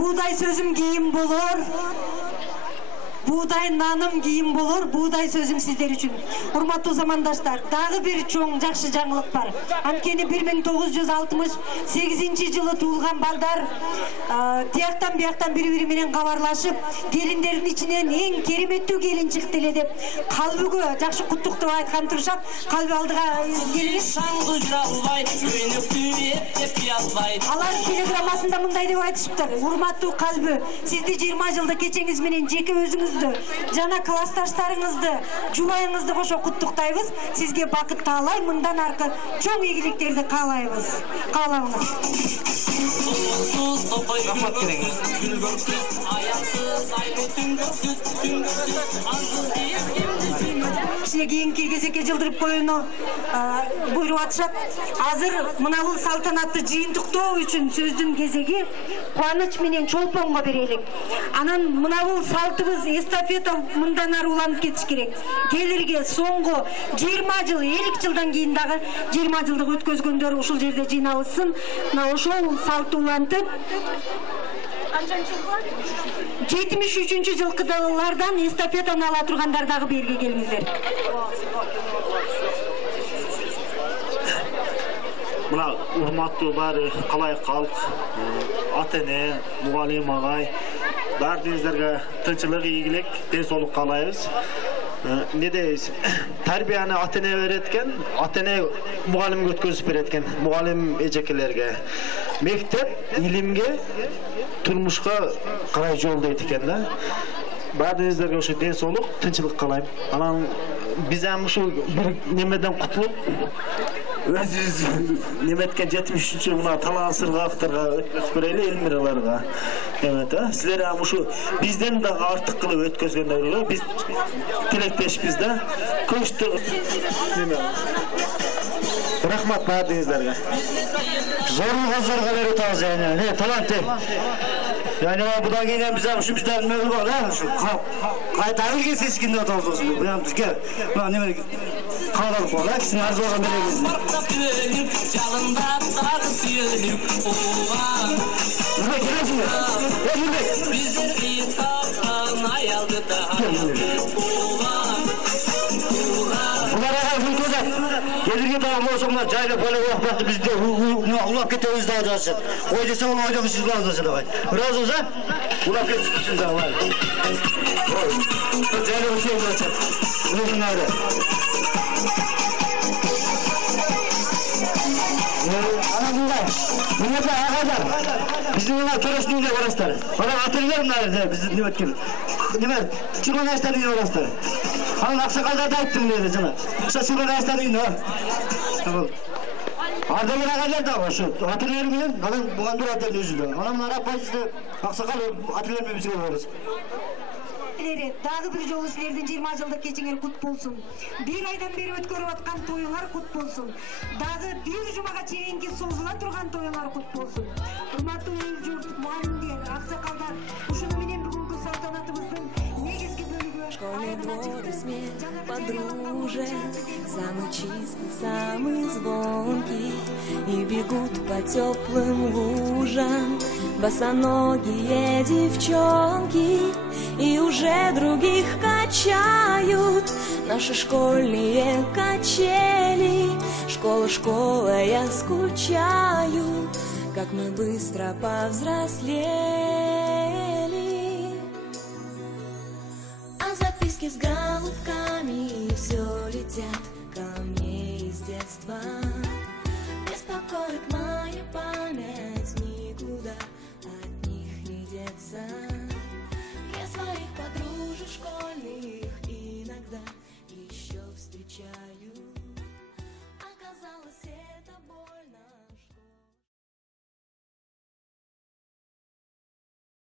Buğday sözüm giyin bulur. Buğday nanım giyin bulur, buğday sözüm sizler üçün. Урматтуу замандаштар, дагы бир чоң жакшы жаңылык бар. Анткени 1968 жылы туулган балдар тияктан бияктан бири-бири менен кабарлашып, келиндердин ичинен эң кереметтүү келин чыкты эле деп, калбыгы жакшы куттуктап айткан турушат. Калбы алдыга келиңиз. Алар телеграммасында мындай деп айтышыптыр. Урматтуу Калбы, сизди 20 жылда кечеңиз менен жеке өзүңүз жана классташтарыңызды, жубайыңызды кошо куттуктайбыз. Сизге бакыт таалай, мындан аркы чоң ийгиликтерди каалайбыз. Каалабыңыз. Рахмат кереңиз. Кийинки кезекке жылдырып коюуну буйруп атышат. Азыр мына бул салтанатты жыйынтыктоо үчүн сөздүн кезеги Кубаныч менен Чолпонго берелик. Анан мына бул салтыбыз эстафета мындан ары уланып кетиш керек. Келирге соңку 20 жыл, 50 жылдан кийин дагы 20 жылдык өткөзгөндөр ушул жерде жыйналышсын. Мына ошол салтты улантып 73 жылкыдагылардан эстафетаны ала тургандар дагы берге келиңиздер. Мына урматтуу баары калай калк, ата-эне, мугалим агай, баарыңыздарга тынчылык, ийгилик, ден соолук каалайбыз. Не дейсиз? Тарбияны ата-эне берет экен, ата-эне мугалимге өткөзүп берет экен, мугалим эжекелерге. Мектеп илимге, турмушка карай жол дейт экен да. Баарыңыздарга ошо ден соолук, тынчылык каалайм. Анан биз ham ушул бир немеден кутулуп, өзүбүз неметкен 73-чү мына талаан-сыргактарга өткөзүп берели, Элмираларга. Силер ham ушу бизден дагы артык кылып өткөзгөндөр, биз тилектешпиз да. Көчтү. Рахмат баарыңыздарга. Зорго берип атабыз яна. Талант. Yani budan gelen bize şu bizden mevzu var ha şu kayıtları ki seçkinde atıyorsunuz bu yan Türkiye ne böyle kalabalık var ha sizin her zaman belirliyiz. Burada gelin Gelirge dağım olsunlar, cayla böyle vakti biz de ulak ketemiz daha çalışır. O yüzden onu hocam siz lazımsın da var. Razı olsa, ulak ketemiz daha var. Cayla bir şey olacak. Uzun nerede? Ana bunlar, bunlar da ağacar. Bizim bunlar töresini de orasılar. Bana hatırlıyorum nerede bizim nimetkin. Nimet, çıkın ağaçtan iyi orasılar. Hanım aksakalda da ettim dedi sana. Kısa çıkın ağaçtan iyi ne? Tamam. Arda gelen ağacar da var şu. Hatırlıyorum ben. Hanım buğan dur hatırlı yüzüldü. Hanım Arap bacısı aksakal hatırlıyorum bir şey oluruz. Dagı bir жолу силердин 20 жылдык кечиңер кут болсун. Bir айдан бери өткөрүп аткан тоюңар кут болсун. Дагы bir жумага чейинки созула турган тоюңар кут болсун. Урматтуу эл журт, мугалимдер, аксакалдар, ушуну менен бүгүнкү салтанатыбыздын негизги бөлүгү Школьный двор и смех подружек, самый чистый, самый звонкий, и бегут по теплым лужам босоногие девчонки, и уже других качают наши школьные качели. Школа, школа, я скучаю, как мы быстро повзрослели. А записки с голубками все летят ко мне из детства. Беспокоит моя память, никуда от них не деться. Я своих подружек школьных иногда еще встречаю.